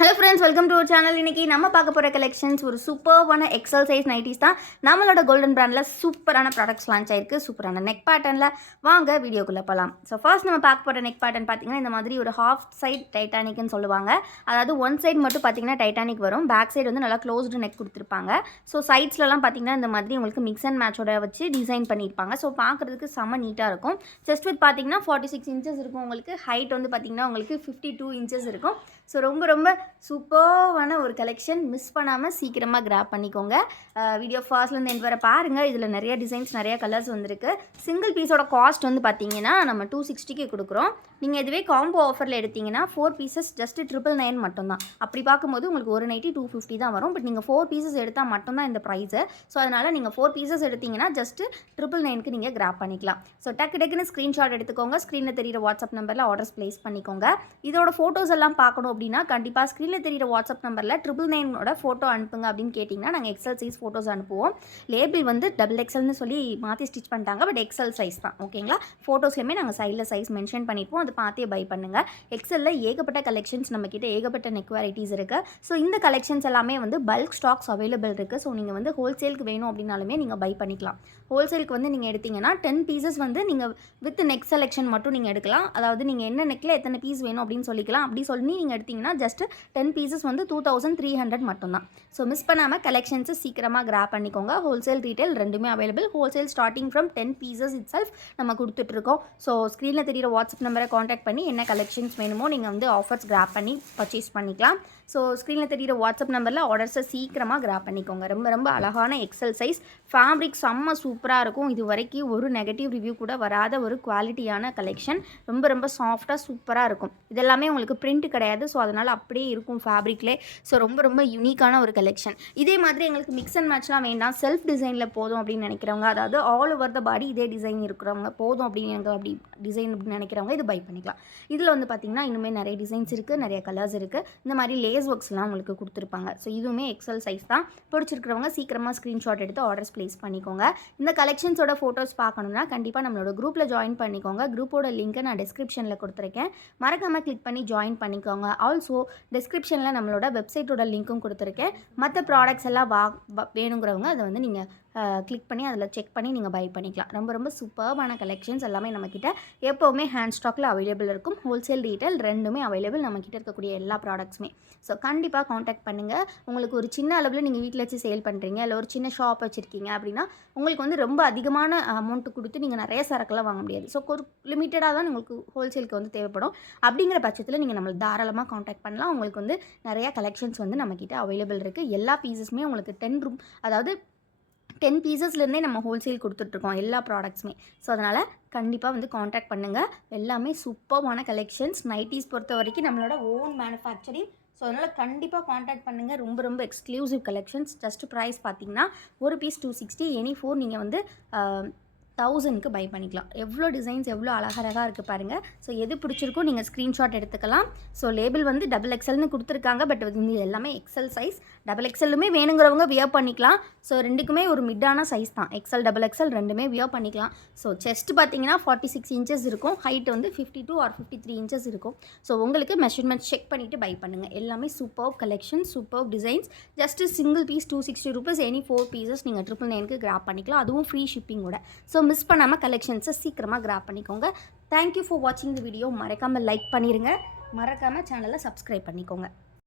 Hello friends, welcome to our channel. இன்றைக்கி நம்ம பார்க்க போகிற கலெக்ஷன்ஸ் ஒரு சூப்பர்வான எக்ஸல் சைஸ் நைட்டிஸ் தான். நம்மளோட கோல்டன் பிராண்டில் சூப்பரான ப்ராடக்ட்ஸ் லான்ச் ஆயிருக்கு. சூப்பரான நெக் பேட்டர்னில் வாங்க வீடியோக்குள்ளே போகலாம். ஸோ ஃபர்ஸ்ட் நம்ம பார்க்க போகிற நெக் பேட்டர்ன் பார்த்திங்கன்னா இந்த மாதிரி ஒரு ஹாஃப் சைட் டைட்டானிக்னு சொல்லுவாங்க. அதாவது ஒன் சைடு மட்டும் பார்த்திங்கன்னா டைட்டானிக் வரும், பேக் சைடு வந்து நல்லா க்ளோஸ்டு நெக் கொடுத்துருப்பாங்க. ஸோ சைட்ஸ்லலாம் பார்த்திங்கன்னா இந்த மாதிரி உங்களுக்கு மிக்ஸ் அண்ட் மேட்சோட வச்சு டிசைன் பண்ணியிருப்பாங்க. ஸோ பார்க்குறதுக்கு செம்ம நீட்டாக இருக்கும். செஸ்ட் வித் பார்த்திங்கன்னா 46 இன்ச்சஸ் இருக்கும் உங்களுக்கு. ஹைட் வந்து பார்த்திங்கன்னா உங்களுக்கு 52 இன்ச்சஸ் இருக்கும். ஸோ ரொம்ப சூப்பர்வான ஒரு கலெக்ஷன். மிஸ் பண்ணாமல் சீக்கிரமாக கிராப் பண்ணிக்கோங்க. வீடியோ ஃபர்ஸ்ட்லேருந்து எண்ட் வர பாருங்கள். இதில் நிறைய டிசைன்ஸ், நிறைய கலர்ஸ் வந்திருக்கு. சிங்கிள் பீஸோட காஸ்ட் வந்து பார்த்தீங்கன்னா நம்ம 260க்கு கொடுக்குறோம். நீங்கள் இதுவே காம்போ ஆஃபரில் எடுத்திங்கன்னா 4 பீசஸ் ஜஸ்ட் 999 மட்டும்தான். அப்படி பார்க்கும்போது உங்களுக்கு ஒரு நைட்டி 250 தான் வரும். பட் நீங்கள் 4 பீசஸ் எடுத்தால் மட்டும்தான் இந்த ப்ரைஸு. ஸோ அதனால் நீங்கள் 4 பீசஸ் எடுத்திங்கன்னா ஜஸ்ட்டு 999க்கு நீங்கள் கிராப் பண்ணிக்கலாம். ஸோ டக்குன்னு ஸ்க்ரீன்ஷாட் எடுத்துக்கோங்க. ஸ்க்ரீனில் தெரியிற வாட்ஸ்அப் நம்பரில் ஆர்டர்ஸ் ப்ளேஸ் பண்ணிக்கோங்க. இதோட ஃபோட்டோஸ் எல்லாம் பார்க்கணும் அப்படின்னா கண்டிப்பாக ஸ்க்ரீனில் தெரியிற வாட்ஸ்அப் நம்பரில் 999ஓட ஃபோட்டோ அனுப்புங்க அப்படின்னு கேட்டிங்கன்னா நாங்கள் எக்ஸல் சைஸ் ஃபோட்டோஸ் அனுப்புவோம். லேபிள் வந்து XXLன்னு சொல்லி மாற்றி ஸ்டிச் பண்ணிட்டாங்க, பட் எக்ஸல் சைஸ் தான். ஓகேங்களா? ஃபோட்டோஸ்லையுமே நாங்கள் சைடில் சைஸ் மென்ஷன் பண்ணியிருப்போம், அதை பார்த்தே பை பண்ணுங்கள். எக்ஸலில் ஏகப்பட்ட கலெக்ஷன்ஸ் நம்மக்கிட்ட ஏகப்பட்ட நெக் வெரைட்டிஸ் இருக்குது. ஸோ இந்த கலெக்ஷன்ஸ் எல்லாமே வந்து பல்க் ஸ்டாக்ஸ் அவைலபிள் இருக்குது. ஸோ நீங்கள் வந்து ஹோல்சேலுக்கு வேணும் அப்படின்னாலுமே நீங்கள் பை பண்ணிக்கலாம். ஹோல்சேலுக்கு வந்து நீங்கள் எடுத்திங்கன்னா 10 பீசஸ் வந்து நீங்கள் வித் நெக் செலெக்ஷன் மட்டும் நீங்கள் எடுக்கலாம். அதாவது நீங்கள் என்ன நெக்கில் எத்தனை பீஸ் வேணும் அப்படின்னு சொல்லிக்கலாம். அப்படி சொல்லி நீங்கள் எடுத்திங்கன்னா ஜஸ்ட் 10 பீசஸ் வந்து 2300 மட்டும்தான். ஸோ மிஸ் பண்ணாமல் கலெக்ஷன்ஸை சீக்கிரமாக கிராப் பண்ணிக்கோங்க. ஹோல்சேல் ரீட்டைல் ரெண்டுமே available. Wholesale starting from 10 pieces it self நம்ம கொடுத்துட்ருக்கோம். ஸோ ஸ்க்ரீனில் தெரியிற வாட்ஸ்அப் நம்பரை காண்டாக்ட் பண்ணி என்ன கலெக்ஷன்ஸ் வேணுமோ நீங்கள் வந்து ஆஃபர்ஸ் கிராப் பண்ணி பர்ச்சேஸ் பண்ணிக்கலாம். ஸோ ஸ்க்ரீனில் தெரியிற வாட்ஸ்அப் நம்பரில் ஆர்டர்ஸை சீக்கிரமாக கிராப் பண்ணிக்கோங்க. ரொம்ப அழகான எக்ஸல் சைஸ் ஃபேப்ரிக் செம்ம சூப்பராக இருக்கும். இது வரைக்கும் ஒரு நெகட்டிவ் ரிவ்யூ கூட வராத ஒரு குவாலிட்டியான கலெக்ஷன். ரொம்ப சாஃப்டாக சூப்பராக இருக்கும். இதெல்லாமே உங்களுக்கு பிரிண்ட் கிடையாது. ஸோ அதனால் அப்படியே இருக்கும் ஃபேப்ரிக்லே. ஸோ ரொம்ப யூனிக்கான ஒரு கலெக்ஷன். இதே மாதிரி எங்களுக்கு மிக்ஸ் அண்ட் மேட்ச்லாம் வேண்டாம், செல்ஃப் டிசைனில் போதும் அப்படின்னு நினைக்கிறவங்க, அதாவது ஆல் ஓவர் த பாடி இதே டிசைன் இருக்கிறவங்க போதும் அப்படின்னு எனக்கு அப்படி டிசைன் அப்படின்னு நினைக்கிறவங்க இது பை பண்ணிக்கலாம். இதில் வந்து பார்த்திங்கன்னா இன்னுமே நிறைய டிசைன்ஸ் இருக்குது, நிறைய கலர்ஸ் இருக்குது. இந்த மாதிரி லேஸ் ஒர்க்ஸ்லாம் உங்களுக்கு கொடுத்துருப்பாங்க. ஸோ இதுவுமே எக்ஸல் சைஸ் தான். பிடிச்சிருக்கிறவங்க சீக்கிரமாக ஸ்க்ரீன்ஷாட் எடுத்து ஆர்டர்ஸ் ப்ளேஸ் பண்ணிக்கோங்க. இந்த கலெக்ஷன்ஸோட ஃபோட்டோஸ் பார்க்கணுன்னா கண்டிப்பாக நம்மளோட குரூப்பில் ஜாயின் பண்ணிக்கோங்க. குரூப்போட லிங்க்கை நான் டிஸ்கிரிப்ஷனில் கொடுத்துருக்கேன், மறக்காமல் கிளிக் பண்ணி ஜாயின் பண்ணிக்கோங்க. ஆல்சோ டிஸ்கிரிப்ஷனில் நம்மளோட வெப்சைட்டோட லிங்க்கும் கொடுத்துருக்கேன். மற்ற ப்ராடக்ட்ஸ் எல்லாம் வேணுங்கிறவங்க அதை வந்து நீங்கள் கிளிக் பண்ணி அதில் செக் பண்ணி நீங்கள் பை பண்ணிக்கலாம். ரொம்ப சூப்பர்பான கலெக்ஷன்ஸ் எல்லாமே நம்மக்கிட்ட எப்போவுமே ஹேண்ட் ஸ்டாக்கில் அவைலபிள் இருக்கும். ஹோல்சேல் ரீட்டைல் ரெண்டுமே அவைலபிள் நம்மக்கிட்ட இருக்கக்கூடிய எல்லா ப்ராடக்ட்ஸுமே. ஸோ கண்டிப்பாக காண்டாக்ட் பண்ணுங்கள். உங்களுக்கு ஒரு சின்ன அளவில் நீங்கள் வீட்டில் வச்சு சேல் பண்ணுறீங்க, இல்லை ஒரு சின்ன ஷாப் வச்சுருக்கீங்க அப்படின்னா உங்களுக்கு வந்து ரொம்ப அதிகமான அமௌண்ட்டு கொடுத்து நீங்கள் நிறைய சரக்குலாம் வாங்க முடியாது. ஸோ ஒரு லிமிட்டடாக தான் உங்களுக்கு ஹோல்சேலுக்கு வந்து தேவைப்படும். அப்படிங்கிற பட்சத்தில் நீங்கள் நம்மளை தாராளமாக காண்டாக்ட் பண்ணலாம். உங்களுக்கு வந்து நிறையா கலெக்ஷன்ஸ் வந்து நம்மக்கிட்ட அவைலபிள் இருக்குது. எல்லா பீசஸுமே உங்களுக்கு 10 பீசஸ்லேருந்தே நம்ம ஹோல்சேல் கொடுத்துட்ருக்கோம் எல்லா ப்ராடக்ட்ஸுமே. ஸோ அதனால் கண்டிப்பாக வந்து காண்டாக்ட் பண்ணுங்கள். எல்லாமே சூப்பர்வான கலெக்ஷன்ஸ். நைட்டிஸ் பொறுத்த வரைக்கும் நம்மளோட ஓன் மேனுஃபேக்சரிங். ஸோ அதனால் கண்டிப்பாக காண்டாக்ட் பண்ணுங்கள். ரொம்ப எக்ஸ்க்ளூசிவ் கலெக்ஷன்ஸ். ஜஸ்ட் ப்ரைஸ் பார்த்தீங்கன்னா ஒரு பீஸ் 260, எனி 4 நீங்கள் வந்து 1000க்கு பை பண்ணிக்கலாம். எவ்வளோ டிசைன்ஸ் எவ்வளோ அழகாக இருக்குது பாருங்கள். ஸோ எது பிடிச்சிருக்கோ நீங்கள் ஸ்க்ரீன்ஷாட் எடுத்துக்கலாம். ஸோ லேபிள் வந்து XXLன்னு கொடுத்துருக்காங்க, பட் வந்து எல்லாமே எக்ஸல் சைஸ். XXLுமே வேணுங்கிறவங்க வியர் பண்ணிக்கலாம். ஸோ ரெண்டுக்குமே ஒரு மிட்டான சைஸ் தான். XXL ரெண்டுமே வியர் பண்ணிக்கலாம். ஸோ செஸ்ட் பார்த்தீங்கன்னா 46 இன்ச்சஸ் இருக்கும், ஹைட் வந்து 52 ஆர் 53 இன்ச்சஸ் இருக்கும். ஸோ உங்களுக்கு மெஷர்மெண்ட் செக் பண்ணிவிட்டு பை பண்ணுங்கள். எல்லாமே super collection, super designs. Just single piece 260 rupees, any 4 pieces நீங்கள் 999க்கு கிராப் பண்ணிக்கலாம். அதுவும் ஃப்ரீ ஷிப்பிங்கோட. ஸோ மிஸ் பண்ணாமல் கலெக்ஷன்ஸை சீக்கிரமாக கிராப் பண்ணிக்கோங்க. தேங்க்யூ ஃபார் வாட்சிங் தி வீடியோ. மறக்காமல் லைக் பண்ணிடுங்க, மறக்காமல் சேனலை சப்ஸ்கிரைப் பண்ணிக்கோங்க.